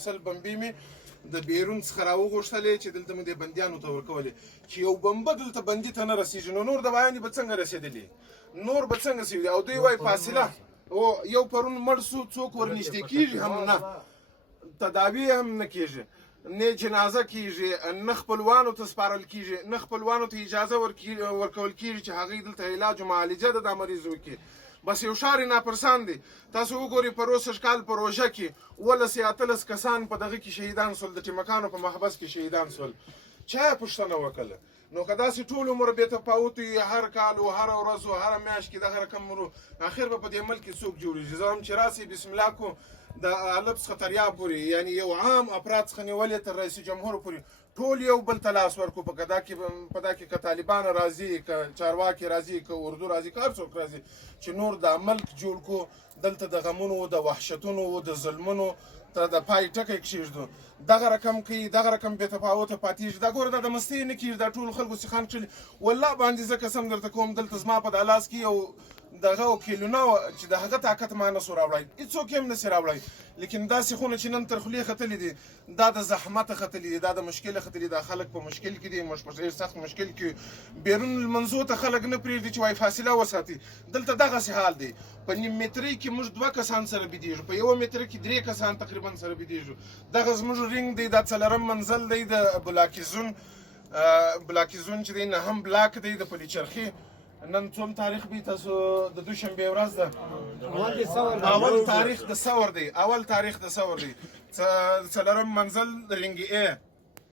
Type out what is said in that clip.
اصل بمبې مې د بیرون څخه راوغوښتلې چې دلته مې د بندیانو ته ورکولې چې یو بمبه دلته بندي ته نه رسېږي نو نور د بیانې به څنګه رسېدلي نور به څنګه سوي او دوی وایي فاصله او یو پرون مړ سو څوک ورنږدې کېږي هم نه تداوی هم نه کېږي نه جنازه کېږي نه خپلوانو ته سپارل کېږي نه خپلوانو ته اجازه ورکول کېږي چې هغوی دلته علاج و معالجه د دا مریض وکړي بس یو ښار ناپرسان دی تاسو وګورئ په روسش کال په روژه کې 18 کسان په دغه کې شهیدان سول د ټیمکانو په محبس کې شهیدان سول چا یې پوښتنه وکړه نو که داسې ټول عمر بې تفاوت وي هر کال و هره ورځ و هره میاشت کې دغه رقم اخر به په دې ملک کې څوک جوړېږي زه هم چې راسي بسم الله کو د الب څخه تر یا پورې یعنی یو عام افراد څخه نیولې تر رئیس جمهور پورې ټول یو بل ته لاس ورکړو په دا کې که طالبان راځي که چارواکي راځي که اردو راځي که هر څوک راځي چې نور دا ملک جوړ کړو دلته د غمونو د وحشتونو د ظلمونو ته د پای ټکی کښېږدو دغه رقم کوي دغه رقم بې تفاوته پاتېږي دا ګوره دا د مستۍ نه کېږي دا ټولو خلکو سیخان کښلي والله باندې زه قسم درته کوم دلته زما په دا لاس کې یو دغه وکیلونه چې د هغه طاقت ما نه سو راوړی هېڅوک یې هم نسي راوړی لیکن دا سیخونه چې نن تر خولې ختلي دي دا د زحمته ختلي دي دا د مشکله ختلي دا خلک په مشکل کې دي موږ په ډېر سخت مشکل کې بیرون المنځو ته خلک نه پرېږدي چې وایي فاصله وساتي دلته دغسې حال دی په نیم مترۍ کې موږ 2 کسان سره بېدېږو په یوه متره کې 3 کسان تقریبا سره بېدېږو دغه زموږ رینګ دی دا 4م منزل دی د بلاکیزون چې دی 9م بلاک دی د پلچرخي نن څوم تاریخ بي تاسو د دوشنبې ورځ ده اول تاریخ د ثور دی 4م منزل رینګ A